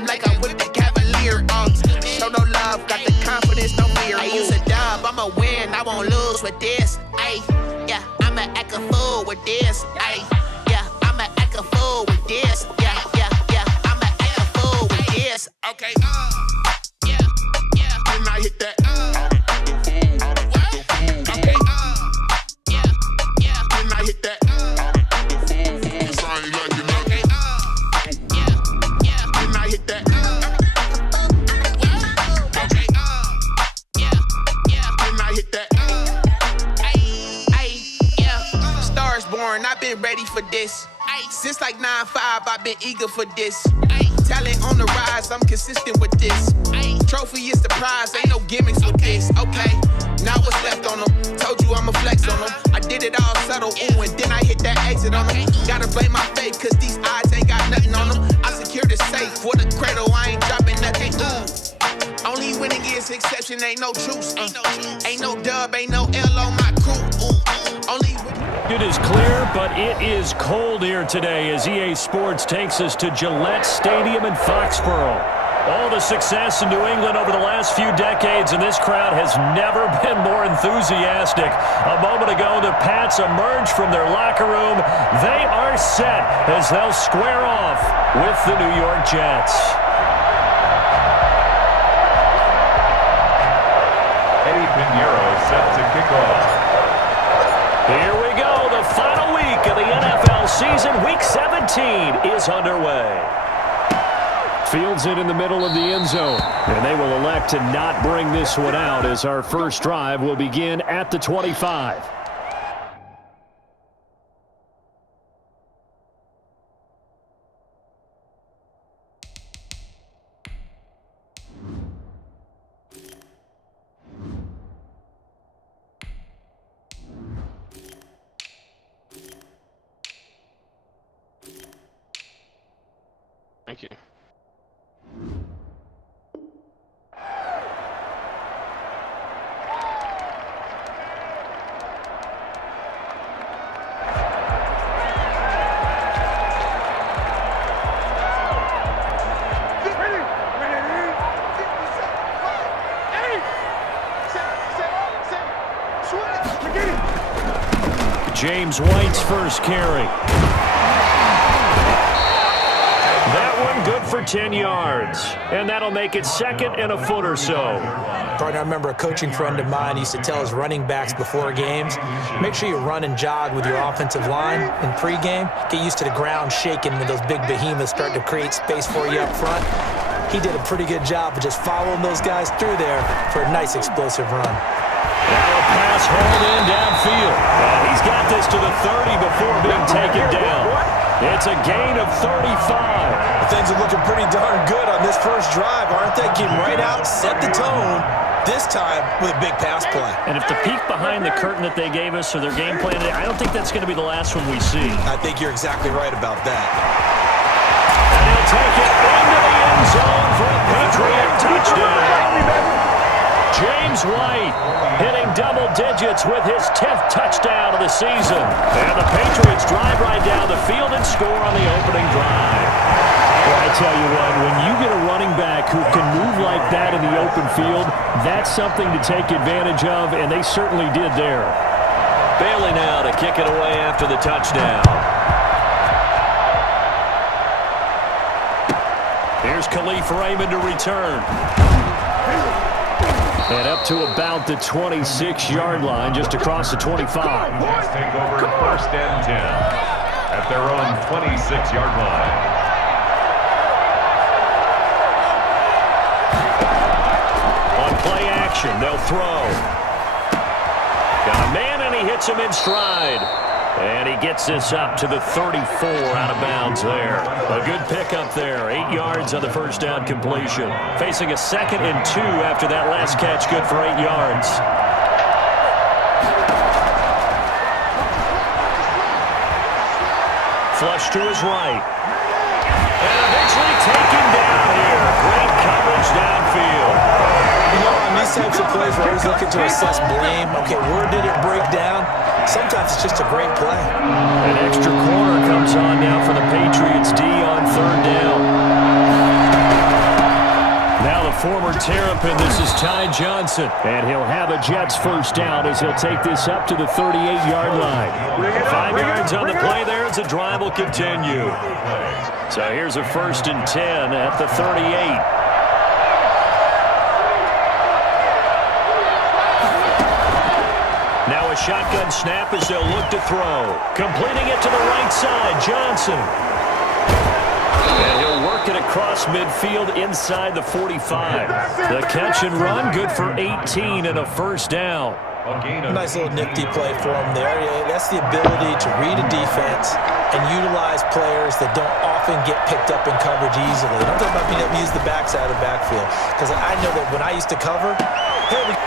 them like I'm with the Cavalier. Show no love, got the confidence, no fear. I use a dub, I'ma win, I won't lose with this. Ay, yeah, I'ma act a fool with this. Ay, yeah, I'ma act a fool with this. Yeah, I'ma act a fool with this. Okay, yeah, when I hit that. Okay, yeah, when I hit that. I've been ready for this. Since like 9-5, I've been eager for this. Talent on the rise, I'm consistent with this. Trophy is the prize, ain't no gimmicks with this. Okay, now what's left on them? Told you I'ma flex on them. I did it all subtle, ooh, and then I hit that exit on them. Gotta blame my faith, cause these odds ain't got nothing on them. I secure the safe for the cradle, I ain't dropping nothing. Only winning is exception, ain't no truce. Ain't no dub, ain't no L on my crew. Only It is clear, but it is cold here today as EA Sports takes us to Gillette Stadium in Foxborough. All the success in New England over the last few decades, and this crowd has never been more enthusiastic. A moment ago, the Pats emerged from their locker room. They are set as they'll square off with the New York Jets. Eddie Pinheiro set to kick off. Here we go. The final week of the NFL season, Week 17, is underway. Fields it in the middle of the end zone, and they will elect to not bring this one out as our first drive will begin at the 25. Thank you. James White's first carry. That one good for 10 yards. And that'll make it second and a foot or so. Partner, I remember a coaching friend of mine used to tell his running backs before games, make sure you run and jog with your offensive line in pregame. Get used to the ground shaking when those big behemoths start to create space for you up front. He did a pretty good job of just following those guys through there for a nice explosive run. Now a pass hauled in downfield. And he's got this to the 30 before being taken down. It's a gain of 35. Things are looking pretty darn good on this first drive, aren't they? Came right out, set the tone, this time with a big pass play. And if the peek behind the curtain that they gave us or their game plan, I don't think that's going to be the last one we see. I think you're exactly right about that. And he'll take it into the end zone for a Patriot touchdown. James White hitting double digits with his 10th touchdown of the season. And the Patriots drive right down the field and score on the opening drive. Well, I tell you what, when you get a running back who can move like that in the open field, that's something to take advantage of, and they certainly did there. Bailey now to kick it away after the touchdown. Here's Khalif Raymond to return. And up to about the 26-yard line, just across the 25. Let's take over first and 10 at their own 26-yard line. On play action, they'll throw. Got a man, and he hits him in stride. And he gets this up to the 34 out of bounds there. A good pickup there. 8 yards on the first down completion. Facing a 2nd and 2 after that last catch. Good for 8 yards. Flush to his right. And eventually taken down here. Great coverage downfield. You know, on these types of plays, we're always looking to assess blame. Okay, where did it break down? Sometimes it's just a great play. An extra corner comes on now for the Patriots D on 3rd down. Terrapin, this is Ty Johnson. And he'll have a Jets first down as he'll take this up to the 38-yard line. 5 yards on the play there as the drive will continue. So here's a 1st and 10 at the 38. Now a shotgun snap as they'll look to throw. Completing it to the right side, Johnson. And he'll work it across midfield inside the 45. The catch and run, good for 18 and a first down. Nice little nifty play for him there. Yeah, that's the ability to read a defense and utilize players that don't often get picked up in coverage easily. I'm talking about being able to use the backside of the backfield. Because I know that when I used to cover,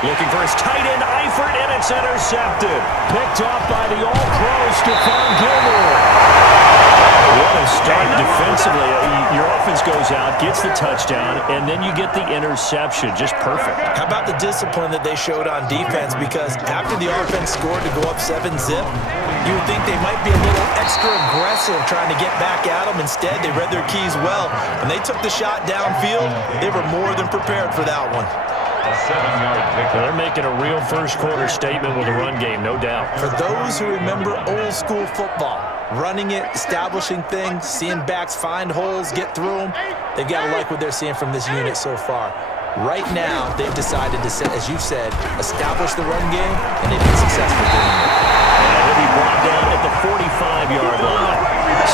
looking for his tight end, Eifert, and it's intercepted. Picked off by the All-Pro, Stephon Gilmore. What a start defensively. Your offense goes out, gets the touchdown, and then you get the interception. Just perfect. How about the discipline that they showed on defense? Because after the offense scored to go up 7-0, you would think they might be a little extra aggressive trying to get back at them. Instead, they read their keys well. When they took the shot downfield, they were more than prepared for that one. A 7-yard pickup. They're making a real first-quarter statement with a run game, no doubt. For those who remember old-school football, running it, establishing things, seeing backs find holes, get through them, they've got to like what they're seeing from this unit so far. Right now, they've decided to, as you said, establish the run game, and they've been successful doing it. And he'll be brought down at the 45-yard line.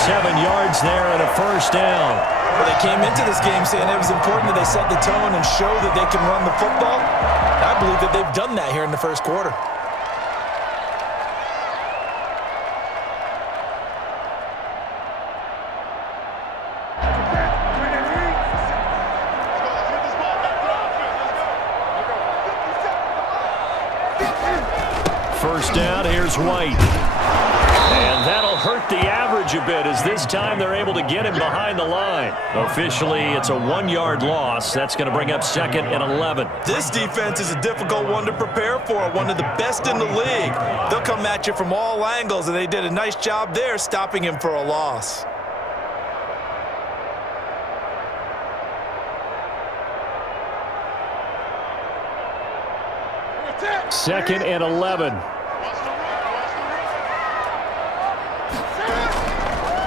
7 yards there and a first down. Well, they came into this game saying it was important that they set the tone and show that they can run the football. I believe that they've done that here in the first quarter. First down, here's White. And that'll hurt the average a bit as this time they're able to get him behind the line. Officially, it's a 1-yard loss. That's going to bring up 2nd and 11. This defense is a difficult one to prepare for, one of the best in the league. They'll come at you from all angles, and they did a nice job there stopping him for a loss. Second and 11.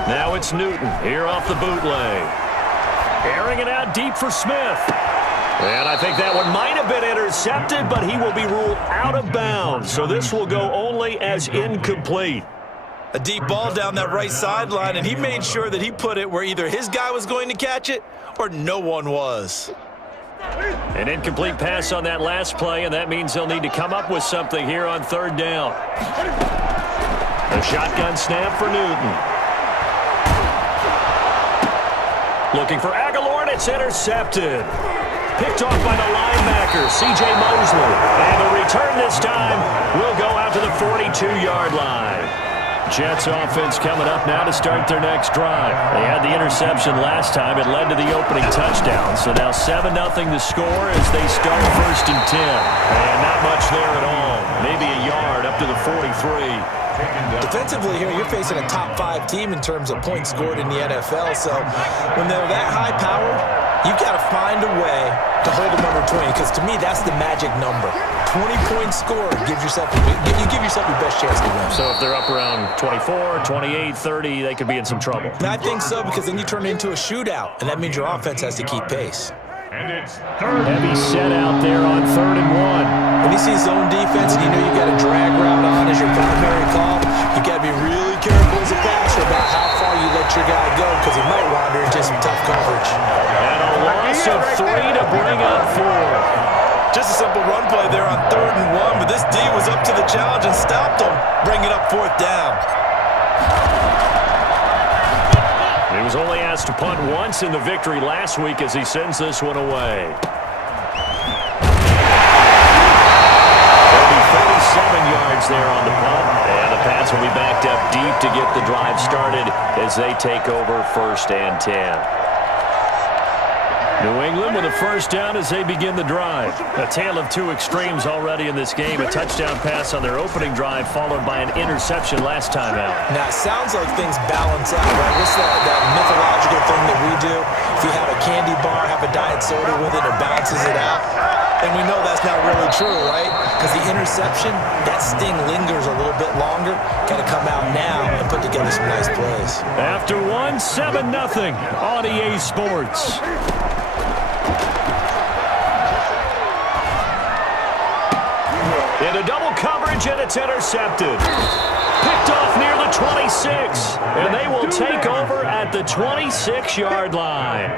Now it's Newton here off the bootleg. Airing it out deep for Smith. And I think that one might have been intercepted, but he will be ruled out of bounds. So this will go only as incomplete. A deep ball down that right sideline, and he made sure that he put it where either his guy was going to catch it or no one was. An incomplete pass on that last play, and that means they'll need to come up with something here on 3rd down. A shotgun snap for Newton. Looking for Aguilar, and it's intercepted. Picked off by the linebacker, C.J. Mosley. And the return this time will go out to the 42-yard line. Jets offense coming up now to start their next drive. They had the interception last time. It led to the opening touchdown. So now 7-0 to score as they start 1st and 10. And not much there at all. Maybe a yard up to the 43. Defensively here, you're facing a top 5 team in terms of points scored in the NFL. So when they're that high powered, you've got to find a way to hold them under 20. Because to me, that's the magic number. 20 points scored, you give yourself your best chance to win. So if they're up around 24, 28, 30, they could be in some trouble. And I think so, because then you turn it into a shootout, and that means your offense has to keep pace. And it's Heavy set out there on 3rd and 1. When you see zone defense and you know you got a drag route on as your primary call, you got to be really careful as a passer about how far you let your guy go, because he might wander into some tough coverage. And a loss of 3 to bring up 4. Just a simple run play there on 3rd and 1, but this D was up to the challenge and stopped him, bringing up 4th down. He was only asked to punt once in the victory last week as he sends this one away. 37 yards there on the punt, and the Pats will be backed up deep to get the drive started as they take over 1st and 10. New England with a first down as they begin the drive. A tale of two extremes already in this game. A touchdown pass on their opening drive followed by an interception last time out. Now, it sounds like things balance out, right? What's that mythological thing that we do? If you have a candy bar, have a diet soda with it, it balances it out. And we know that's not really true, right? Because the interception, that sting lingers a little bit longer. Got to come out now and put together some nice plays. After one, 7-0 on EA Sports. Into double coverage, and it's intercepted. Picked off near the 26, and they will take over at the 26-yard line.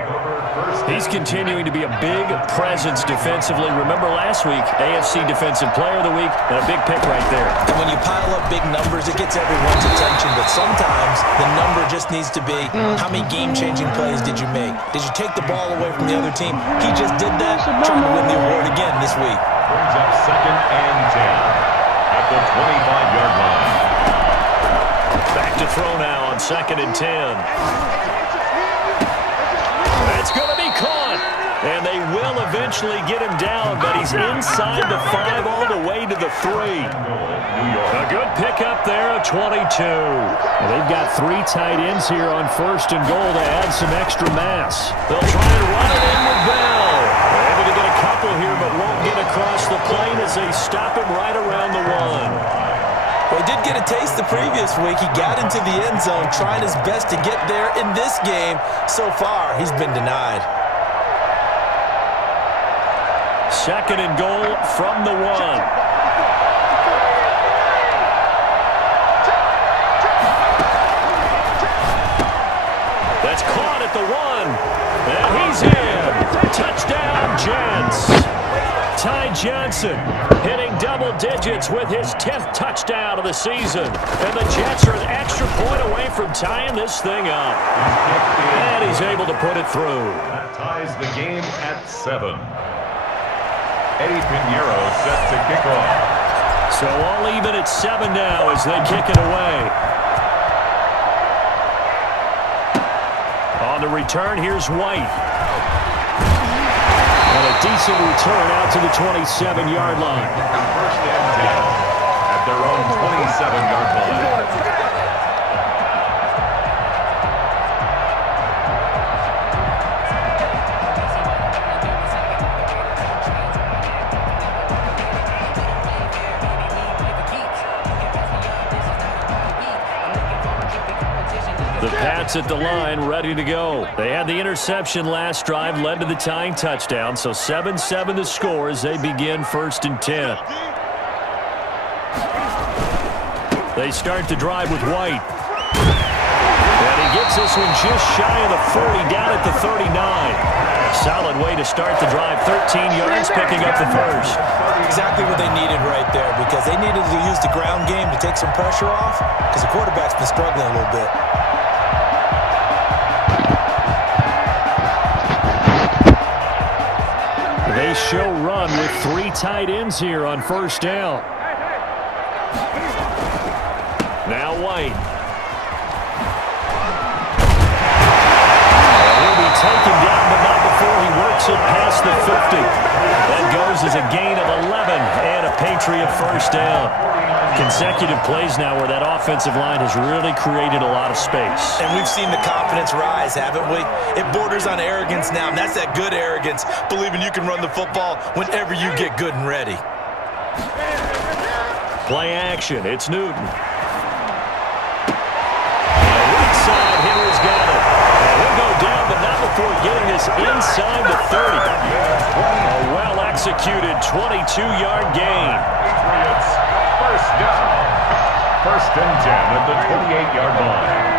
He's continuing to be a big presence defensively. Remember last week, AFC Defensive Player of the Week, and a big pick right there. And when you pile up big numbers, it gets everyone's attention, but sometimes the number just needs to be, how many game-changing plays did you make? Did you take the ball away from the other team? He just did that, trying to win the award again this week. Brings up 2nd and 10 at the 25-yard line. Back to throw now on 2nd and 10. That's going to be caught. And they will eventually get him down, but he's inside the 5 all the way to the 3. A good pickup there of 22. Well, they've got 3 tight ends here on 1st and goal to add some extra mass. They'll try and run it in with Bell. They're able to get a couple here, but won't get across the plane as they stop him right around the 1. Well, he did get a taste the previous week. He got into the end zone, trying his best to get there in this game. So far, he's been denied. 2nd and goal from the 1. That's caught at the 1. And he's in. Touchdown, Jets. Ty Johnson hitting double digits with his 10th touchdown of the season. And the Jets are an extra point away from tying this thing up. And he's able to put it through. That ties the game at 7. Eddie Pinheiro set to kick off. So all even at 7 now as they kick it away. On the return, here's White. And a decent return out to the 27-yard line. 1st and 10 at their own 27-yard line. The Pats at the line, ready to go. They had the interception last drive, led to the tying touchdown, so 7-7 the score as they begin 1st and 10. They start the drive with White. And he gets this one just shy of the 40, down at the 39. Solid way to start the drive, 13 yards, picking up the first. Exactly what they needed right there, because they needed to use the ground game to take some pressure off, because the quarterback's been struggling a little bit. They show run with 3 tight ends here on 1st down. Now White. He'll be taken down, but not before he works it past the 50. That goes as a gain of 11 and a Patriot first down. Consecutive plays now where that offensive line has really created a lot of space. And we've seen the confidence rise, haven't we? It borders on arrogance now, and that's that good arrogance, believing you can run the football whenever you get good and ready. Play action. It's Newton. Right side, Henry's got it. And he'll go down, but not before getting this inside the 30. A well-executed 22-yard gain. Patriots first down. 1st and 10 at the 28-yard line.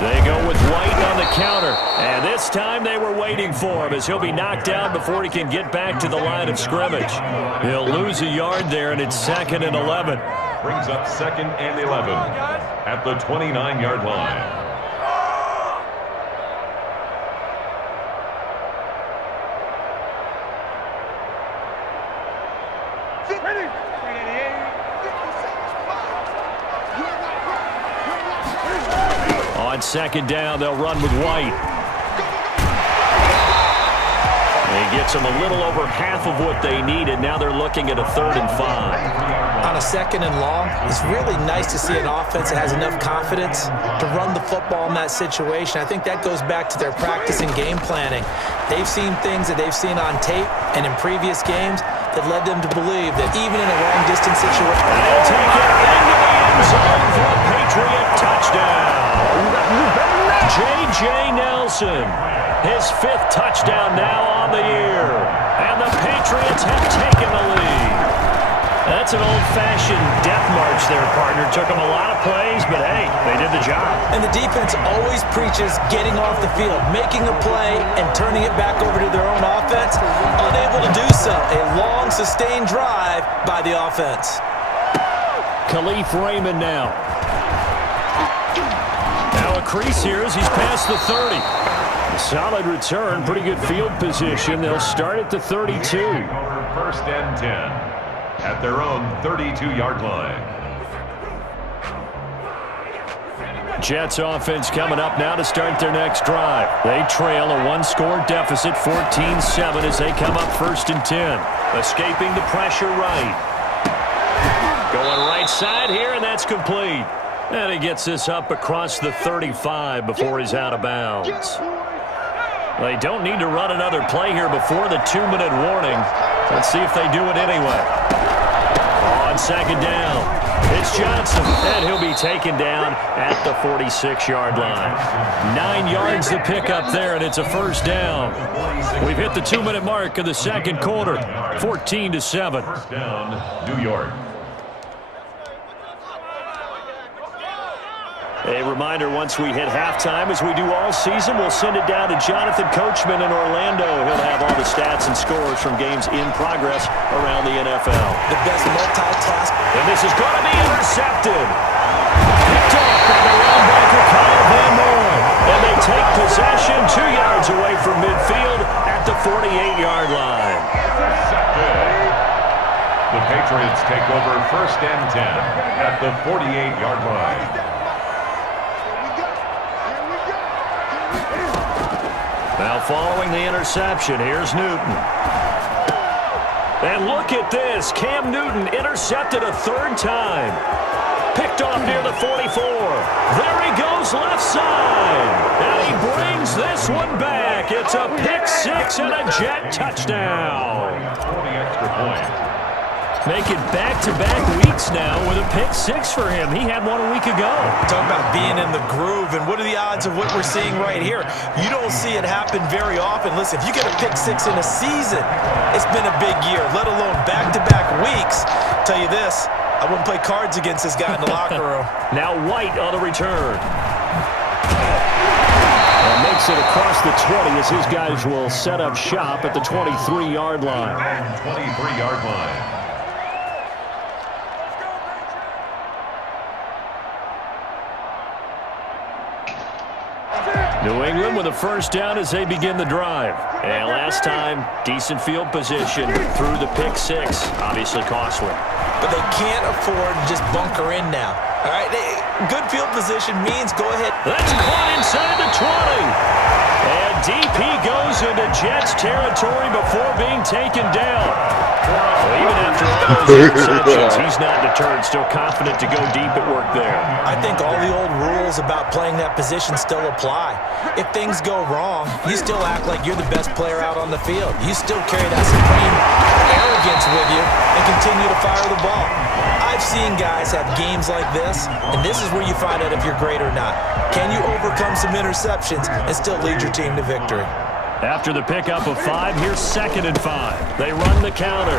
They go with White on the counter. And this time they were waiting for him as he'll be knocked down before he can get back to the line of scrimmage. He'll lose a yard there, and it's 2nd and 11. Brings up 2nd and 11 at the 29-yard line. On second down, they'll run with White. He gets them a little over half of what they needed. Now they're looking at a 3rd and 5. On a 2nd and long, it's really nice to see an offense that has enough confidence to run the football in that situation. I think that goes back to their practice and game planning. They've seen things that they've seen on tape and in previous games that led them to believe that even in a long-distance situation... They'll take it into the end zone for a Patriot touchdown. J.J. Nelson, his 5th touchdown now on the year. And the Patriots have taken the lead. That's an old-fashioned death march there, partner. Took them a lot of plays, but hey, they did the job. And the defense always preaches getting off the field, making a play, and turning it back over to their own offense. Unable to do so. A long, sustained drive by the offense. Khalif Raymond now. Now a crease here as he's past the 30. A solid return, pretty good field position. They'll start at the 32. 1st and 10 at their own 32-yard line. Jets offense coming up now to start their next drive. They trail a 1-score deficit, 14-7, as they come up 1st and 10. Escaping the pressure right. Going right side here, and that's complete. And he gets this up across the 35 before he's out of bounds. They don't need to run another play here before the 2-minute warning. Let's see if they do it anyway. On second down, it's Johnson, and he'll be taken down at the 46-yard line. 9 yards to pick up there, and it's a 1st down. We've hit the 2-minute mark of the 2nd quarter, 14-7. 1st down, New York. A reminder, once we hit halftime, as we do all season, we'll send it down to Jonathan Coachman in Orlando. He'll have all the stats and scores from games in progress around the NFL. The best multitask. And this is going to be intercepted. Picked off by the linebacker, Kyle Van Noy. And they take possession 2 yards away from midfield at the 48-yard line. The Patriots take over 1st and 10 at the 48-yard line. Now following the interception, here's Newton. And look at this. Cam Newton intercepted a 3rd time. Picked off near the 44. There he goes left side. And he brings this one back. It's a pick 6 and a Jet touchdown. 20 extra points. Make it back-to-back weeks now with a pick 6 for him. He had one a week ago. Talk about being in the groove, and what are the odds of what we're seeing right here? You don't see it happen very often. Listen, if you get a pick 6 in a season, it's been a big year, let alone back-to-back weeks. Tell you this, I wouldn't play cards against this guy in the locker room. Now White on the return. And makes it across the 20 as his guys will set up shop at the 23-yard line. 23-yard line. New England with a 1st down as they begin the drive. And last time, decent field position through the pick 6. Obviously costly. But they can't afford to just bunker in now. All right, good field position means go ahead. That's caught inside the 20. And DP goes into Jets territory before being taken down. Well, even after all those interceptions, he's not deterred, still confident to go deep at work there. I think all the old rules about playing that position still apply. If things go wrong, you still act like you're the best player out on the field. You still carry that supreme arrogance with you and continue to fire the ball. I've seen guys have games like this, and this is where you find out if you're great or not. Can you overcome some interceptions and still lead your team to victory? After the pickup of 5, here's 2nd and 5. They run the counter.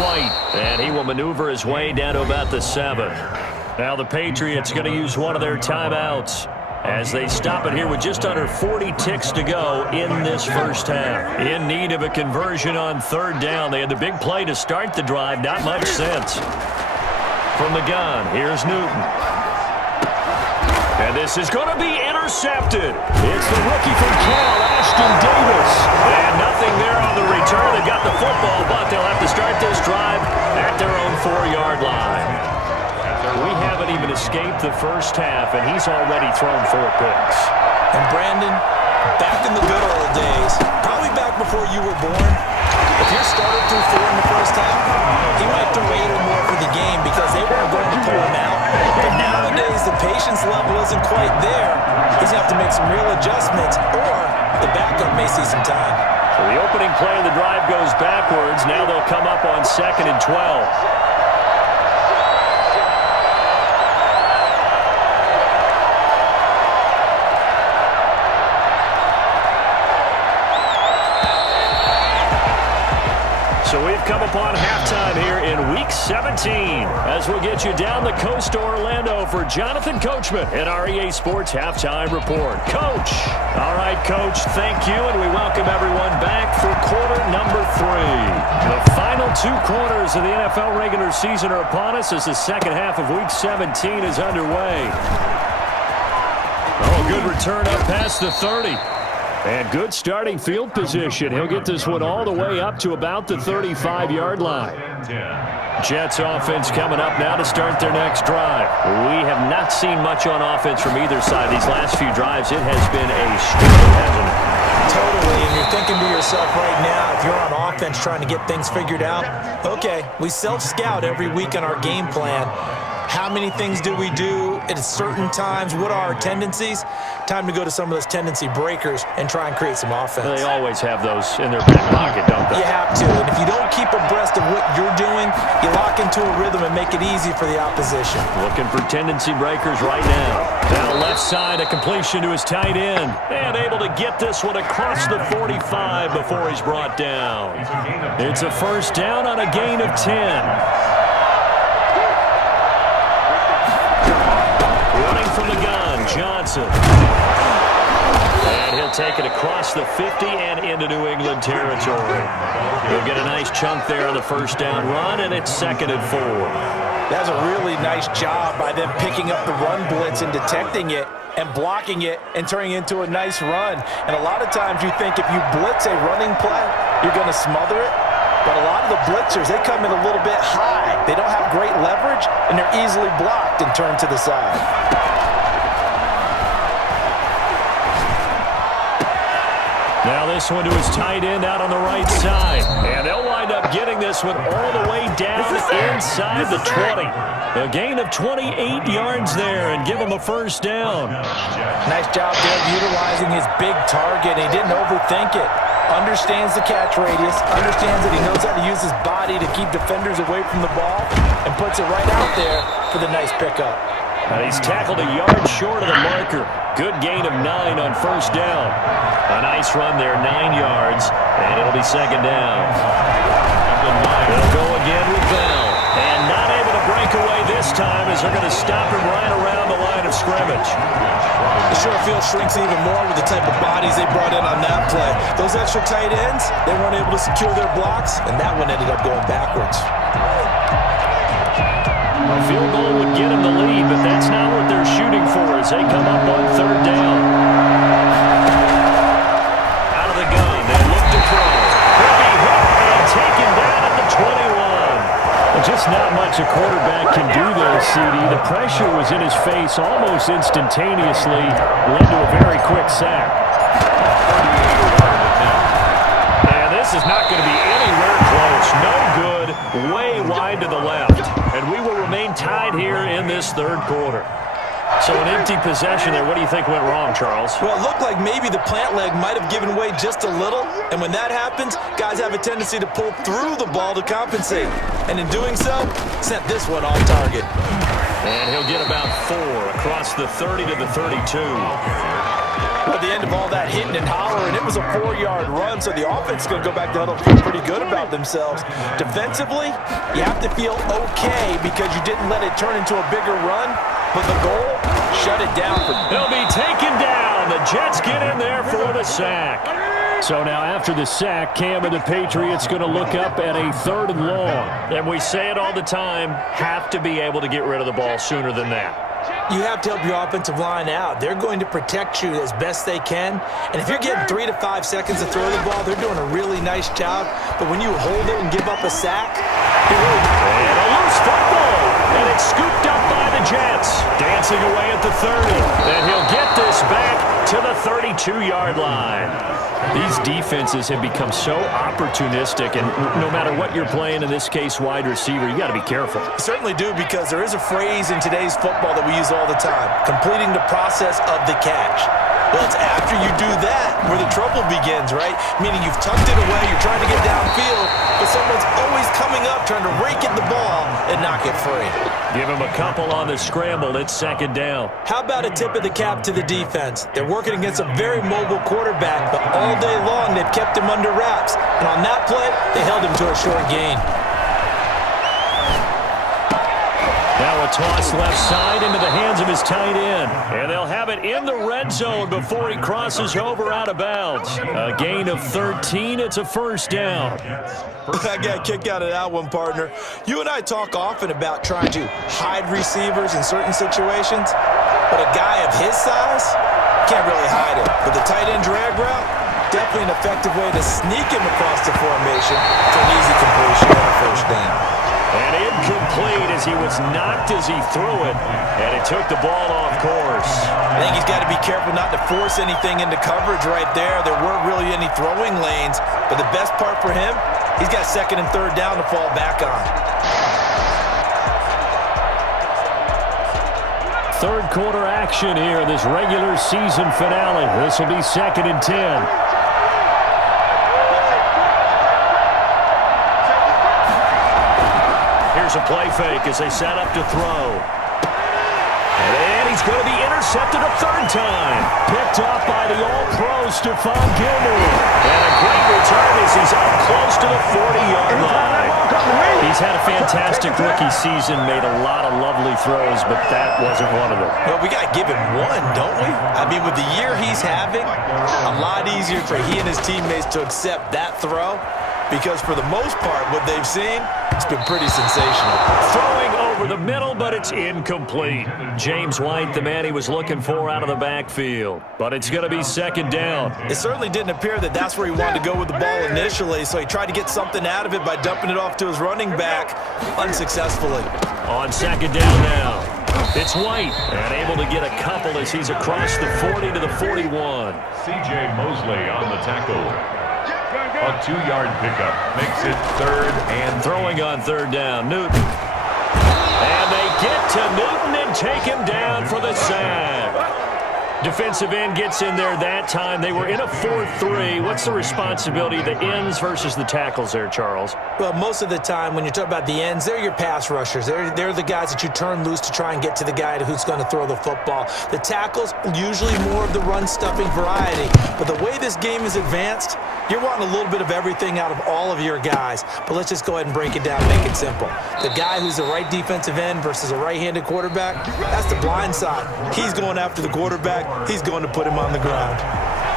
White, and he will maneuver his way down to about the 7. Now the Patriots going to use one of their timeouts as they stop it here with just under 40 ticks to go in this 1st half. In need of a conversion on 3rd down. They had the big play to start the drive. Not much sense. From the gun, here's Newton. And this is going to be intercepted. It's the rookie from Cal, Ashton Davis. And nothing there on the return. They got the football, but they'll have to start this drive at their own 4-yard line. As We haven't even escaped the first half, and he's already thrown 4 picks. And Brandon, back in the good old days, probably back before you were born, if your starter threw 4 in the first half, he might throw 8 or more for the game because they weren't going to pull him out. But nowadays, the patience level isn't quite there. He's going to have to make some real adjustments, or the backup may see some time. So the opening play of the drive goes backwards. Now they'll come up on 2nd and 12. So we've come upon halftime here in Week 17 as we'll get you down the coast to Orlando for Jonathan Coachman in our EA Sports Halftime Report. Coach. All right, Coach, thank you, and we welcome everyone back for quarter number 3. The final 2 quarters of the NFL regular season are upon us as the second half of Week 17 is underway. Oh, good return up past the 30. And good starting field position. He'll get this one all the way up to about the 35-yard line. Jets offense coming up now to start their next drive. We have not seen much on offense from either side. These last few drives, it has been a struggle, hasn't it? Totally, and you're thinking to yourself right now, if you're on offense trying to get things figured out, okay, we self-scout every week on our game plan. How many things do we do at certain times? What are our tendencies? Time to go to some of those tendency breakers and try and create some offense. They always have those in their back pocket, don't they? You have to, and if you don't keep abreast of what you're doing, you lock into a rhythm and make it easy for the opposition. Looking for tendency breakers right now. Down left side, a completion to his tight end. And able to get this one across the 45 before he's brought down. It's a first down on a gain of 10. From the gun, Johnson. And he'll take it across the 50 and into New England territory. He'll get a nice chunk there on the first down run, and it's 2nd and 4. That's a really nice job by them picking up the run blitz and detecting it and blocking it and turning it into a nice run. And a lot of times you think if you blitz a running play, you're going to smother it. But a lot of the blitzers, they come in a little bit high. They don't have great leverage, and they're easily blocked and turned to the side. Now this one to his tight end out on the right side. And they'll wind up getting this one all the way down inside the 20. A gain of 28 yards there and give him a first down. Nice job there utilizing his big target. He didn't overthink it. Understands the catch radius. Understands that he knows how to use his body to keep defenders away from the ball. And puts it right out there for the nice pickup. And he's tackled a yard short of the marker. Good gain of 9 on first down. A nice run there, 9 yards, and it'll be 2nd down. They'll go again with Bell. And not able to break away this time as they're going to stop him right around the line of scrimmage. The short field shrinks even more with the type of bodies they brought in on that play. Those extra tight ends, they weren't able to secure their blocks, and that one ended up going backwards. A field goal would get him the lead, but that's not what they're shooting for as they come up on 3rd down. Out of the gun, they look to throw. He'll be hit and taken down at the 21. Just not much a quarterback can do there, CD. The pressure was in his face almost instantaneously, led to a very quick sack. And this is not going to be anywhere close. No good, way wide to the left. And we will remain tied here in this 3rd quarter. So an empty possession there. What do you think went wrong, Charles? Well, it looked like maybe the plant leg might have given way just a little. And when that happens, guys have a tendency to pull through the ball to compensate. And in doing so, sent this one on target. And he'll get about 4 across the 30 to the 32. At the end of all that hitting and hollering, it was a 4-yard run, so the offense is going to go back to huddle feel pretty good about themselves. Defensively, you have to feel okay because you didn't let it turn into a bigger run, but the goal, shut it down. He'll be taken down. The Jets get in there for the sack. So now after the sack, Cam and the Patriots going to look up at a 3rd and long. And we say it all the time, have to be able to get rid of the ball sooner than that. You have to help your offensive line out. They're going to protect you as best they can. And if you're getting 3 to 5 seconds to throw the ball, they're doing a really nice job. But when you hold it and give up a sack, you're really... And a loose football. And it's scooped up by the Jets. Dancing away at the 30. And he'll get this back to the 32-yard line. These defenses have become so opportunistic, and no matter what you're playing, in this case wide receiver, you got to be careful. You certainly do, because there is a phrase in today's football that we use all the time: completing the process of the catch. Well, it's after you do that where the trouble begins, right? Meaning you've tucked it away, you're trying to get downfield, but someone's always coming up trying to rake at the ball and knock it free. Give him a couple on the scramble. It's second down. How about a tip of the cap to the defense? They're working against a very mobile quarterback, but all day long they've kept him under wraps. And on that play, they held him to a short gain. Now a toss left side into the hands of his tight end. And they'll have it in the red zone before he crosses over out of bounds. A gain of 13. It's a first down. I got a kick out of that one, partner. You and I talk often about trying to hide receivers in certain situations, but a guy of his size can't really hide it. But the tight end drag route, definitely an effective way to sneak him across the formation for an easy completion and a first down. And incomplete as he was knocked as he threw it, and it took the ball off course. I think he's got to be careful not to force anything into coverage right there. There weren't really any throwing lanes, but the best part for him, he's got second and third down to fall back on. Third quarter action here, this regular season finale. This will be 2nd and 10. Here's a play fake as they set up to throw. And he's going to be intercepted a third time. Picked up by the All-Pro Stephon Gilmore. And a great return as he's up close to the 40-yard line. He's had a fantastic rookie season, made a lot of lovely throws, but that wasn't one of them. Well, we got to give him one, don't we? I mean, with the year he's having, a lot easier for he and his teammates to accept that throw, because for the most part, what they've seen, it's been pretty sensational. Throwing over the middle, but it's incomplete. James White, the man he was looking for out of the backfield. But it's going to be second down. It certainly didn't appear that that's where he wanted to go with the ball initially, so he tried to get something out of it by dumping it off to his running back unsuccessfully. On second down now, it's White, and able to get a couple as he's across the 40 to the 41. C.J. Mosley on the tackle. A 2-yard pickup makes it third and throwing on third down, Newton. And they get to Newton and take him down for the sack. Defensive end gets in there that time. They were in a 4-3. What's the responsibility of the ends versus the tackles there, Charles? Well, most of the time when you talk about the ends, they're your pass rushers. They're the guys that you turn loose to try and get to the guy who's going to throw the football. The tackles, usually more of the run-stuffing variety. But the way this game is advanced, you're wanting a little bit of everything out of all of your guys. But let's just go ahead and break it down, make it simple. The guy who's the right defensive end versus a right-handed quarterback, that's the blind side. He's going after the quarterback. He's going to put him on the ground.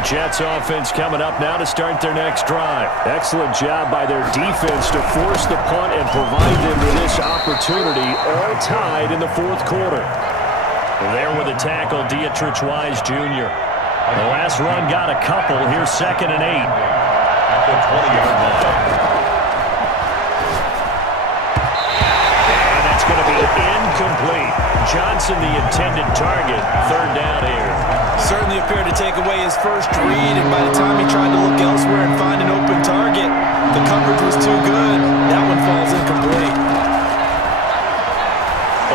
Jets offense coming up now to start their next drive. Excellent job by their defense to force the punt and provide them with this opportunity, all tied in the fourth quarter. There with the tackle, Dietrich Wise Jr. The last run got a couple. Here's 2nd and 8. At the 20-yard line. And that's going to be incomplete. Johnson, the intended target. Third down here. Certainly appeared to take away his first read, and by the time he tried to look elsewhere and find an open target, the coverage was too good. That one falls incomplete.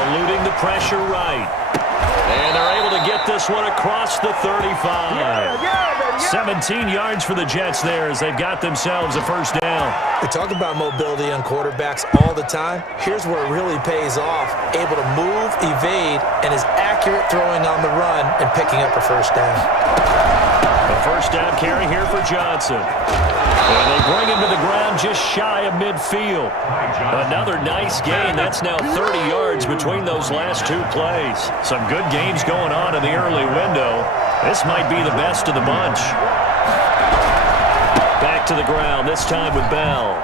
Eluding the pressure right. And they're able to get this one across the 35. 17 yards for the Jets there as they've got themselves a first down. We talk about mobility on quarterbacks all the time. Here's where it really pays off. Able to move, evade, and is accurate throwing on the run and picking up a first down. A first down carry here for Johnson. And they bring him to the ground just shy of midfield. Another nice gain. That's now 30 yards between those last two plays. Some good games going on in the early window. This might be the best of the bunch. Back to the ground, this time with Bell.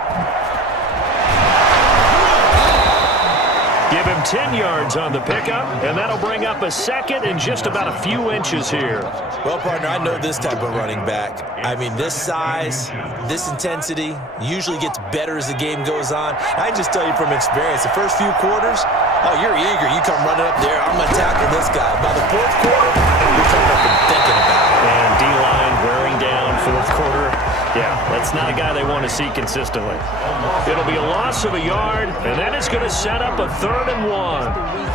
Give him 10 yards on the pickup, and that'll bring up a second and just about a few inches here. Well, partner, I know this type of running back. I mean, this size, this intensity usually gets better as the game goes on. I can just tell you from experience, the first few quarters, Oh, you're eager. You come running up there. I'm going to tackle this guy. By the fourth quarter, you're coming up and thinking about it. And D-line wearing down fourth quarter. Yeah, that's not a guy they want to see consistently. It'll be a loss of a yard, and then it's going to set up a 3rd and 1.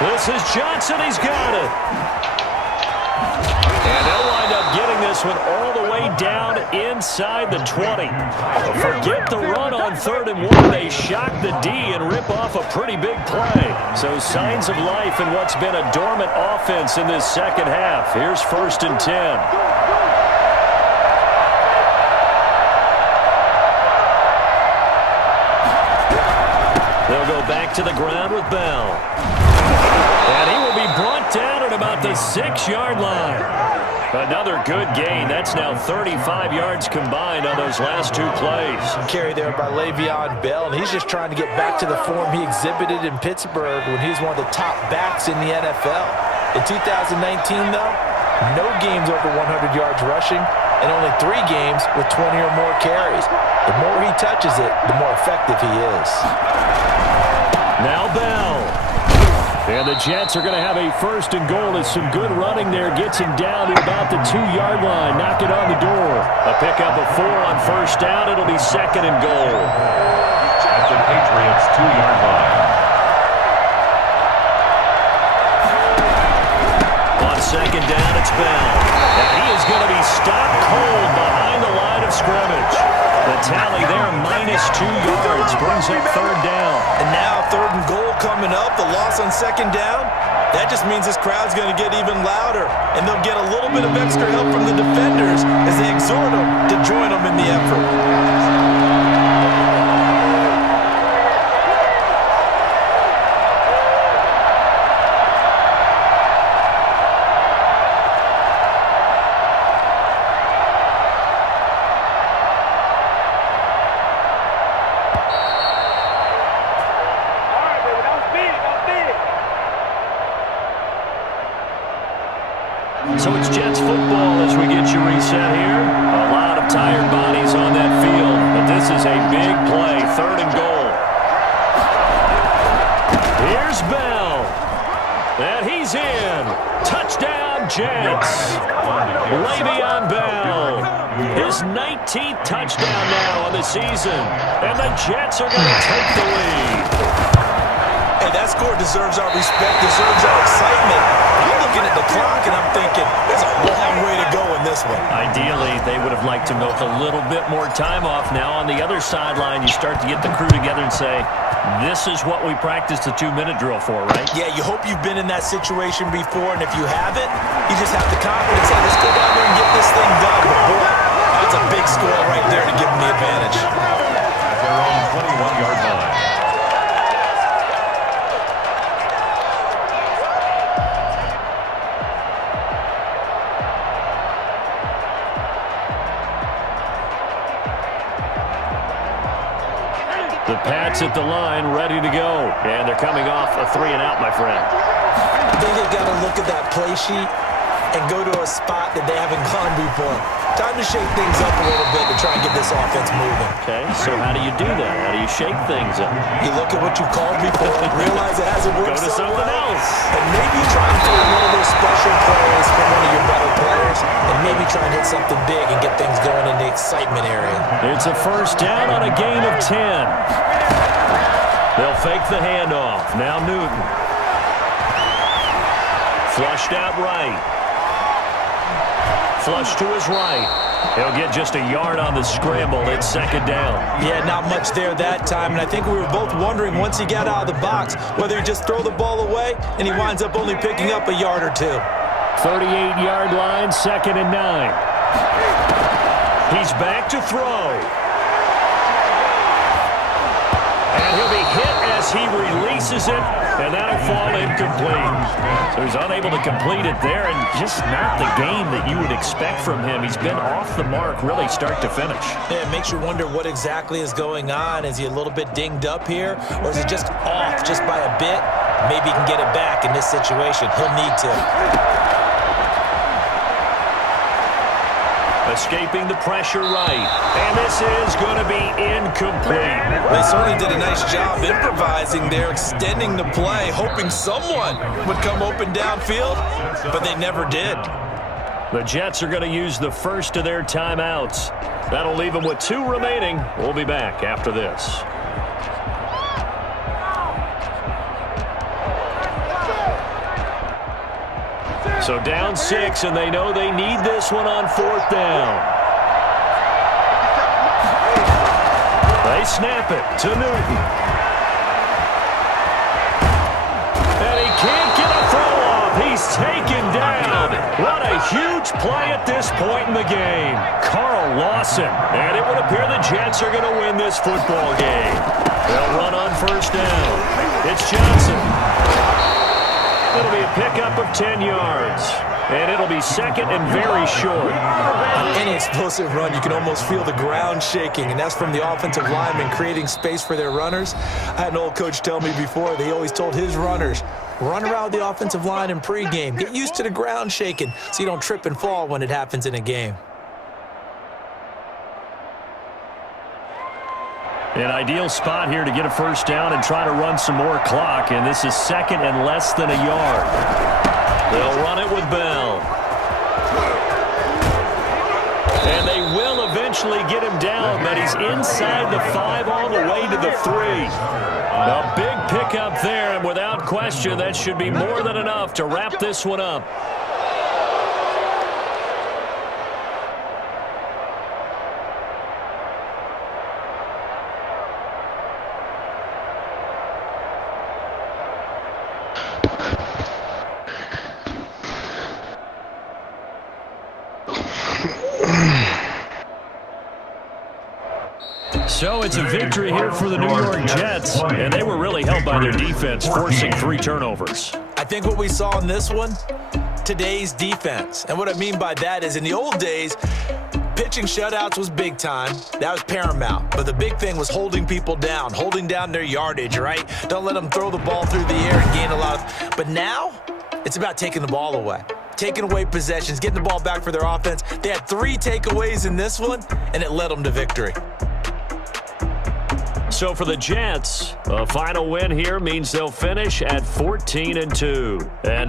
This is Johnson. He's got it. And they'll wind up getting this one all the way down inside the 20. Forget the run on 3rd and 1. They shock the D and rip off a pretty big play. So signs of life in what's been a dormant offense in this second half. Here's 1st and 10. They'll go back to the ground with Bell. And he will be brought down at about the 6-yard line. Another good gain. That's now 35 yards combined on those last 2 plays. Carry there by Le'Veon Bell, and he's just trying to get back to the form he exhibited in Pittsburgh when he was one of the top backs in the NFL. In 2019, though, no games over 100 yards rushing, and only 3 games with 20 or more carries. The more he touches it, the more effective he is. Now Bell. And the Jets are going to have a 1st and goal as some good running there gets him down to about the 2-yard line. Knock it on the door. A pickup of 4 on 1st down. It'll be 2nd and goal. At the Patriots' 2-yard line. On 2nd down, it's Bell. And he is going to be stopped cold behind the line of scrimmage. The tally there, -2 yards, brings up 3rd down. And now 3rd and goal coming up, the loss on 2nd down. That just means this crowd's going to get even louder, and they'll get a little bit of extra help from the defenders as they exhort them to join them in the effort. So it's Jets football as we get you reset here. A lot of tired bodies on that field, but this is a big play, 3rd and goal. Here's Bell. And he's in. Touchdown, Jets. Le'Veon Bell. His 19th touchdown now on the season. And the Jets are going to take the lead. Hey, that score deserves our respect, deserves our excitement. I'm looking at the clock and I'm thinking, there's a long way to go in this one. Ideally, they would have liked to milk a little bit more time off. Now on the other sideline, you start to get the crew together and say, this is what we practiced the 2-minute drill for, right? Yeah, you hope you've been in that situation before, and if you haven't, you just have the confidence, hey, let's go down there and get this thing done. But boy, that's a big score right there to give them the advantage. At their own 21-yard line. The Pats at the line, ready to go. And they're coming off a 3-and-out, my friend. I think they've got to look at that play sheet and go to a spot that they haven't gone before. Time to shake things up a little bit to try and get this offense moving. Okay, so how do you do that? How do you shake things up? You look at what you called before, realize it hasn't worked Go to so something well, else. and maybe try and find one of those special plays from one of your better players, and maybe try and hit something big and get things going in the excitement area. It's a 1st down on a gain of 10. They'll fake the handoff. Now Newton. Flushed out right. Flush to his right. He'll get just a yard on the scramble. It's 2nd down. Yeah, not much there that time, and I think we were both wondering once he got out of the box whether he'd just throw the ball away, and he winds up only picking up a yard or 2. 38-yard line, 2nd and 9. He's back to throw. And he'll be hit as as he releases it, and that'll fall incomplete. So he's unable to complete it there, and just not the game that you would expect from him. He's been off the mark really start to finish. Yeah, it makes you wonder what exactly is going on. Is he a little bit dinged up here, or is it just off just by a bit? Maybe he can get it back in this situation. He'll need to. Escaping the pressure right. And this is going to be incomplete. They certainly did a nice job improvising there, extending the play, hoping someone would come open downfield, but they never did. The Jets are going to use the first of their timeouts. That'll leave them with 2 remaining. We'll be back after this. So down 6, and they know they need this one on 4th down. They snap it to Newton. And he can't get a throw off. He's taken down. What a huge play at this point in the game. Carl Lawson. And it would appear the Jets are going to win this football game. They'll run on 1st down. It's Johnson. It'll be a pickup of 10 yards. And it'll be 2nd and very short. On any explosive run, you can almost feel the ground shaking, and that's from the offensive linemen creating space for their runners. I had an old coach tell me before, they always told his runners, run around the offensive line in pregame. Get used to the ground shaking so you don't trip and fall when it happens in a game. An ideal spot here to get a 1st down and try to run some more clock, and this is 2nd and less than a yard. They'll run it with Bell. And they will eventually get him down, but he's inside the 5 all the way to the 3. A big pickup there, and without question, that should be more than enough to wrap this one up. So it's a victory here for the New York Jets, and they were really helped by their defense, forcing 3 turnovers. I think what we saw in this one, today's defense. And what I mean by that is in the old days, pitching shutouts was big time. That was paramount. But the big thing was holding people down, holding down their yardage, right? Don't let them throw the ball through the air and gain a lot of... But now, it's about taking the ball away. Taking away possessions, getting the ball back for their offense. They had 3 takeaways in this one, and it led them to victory. So for the Jets, a final win here means they'll finish at 14-2. And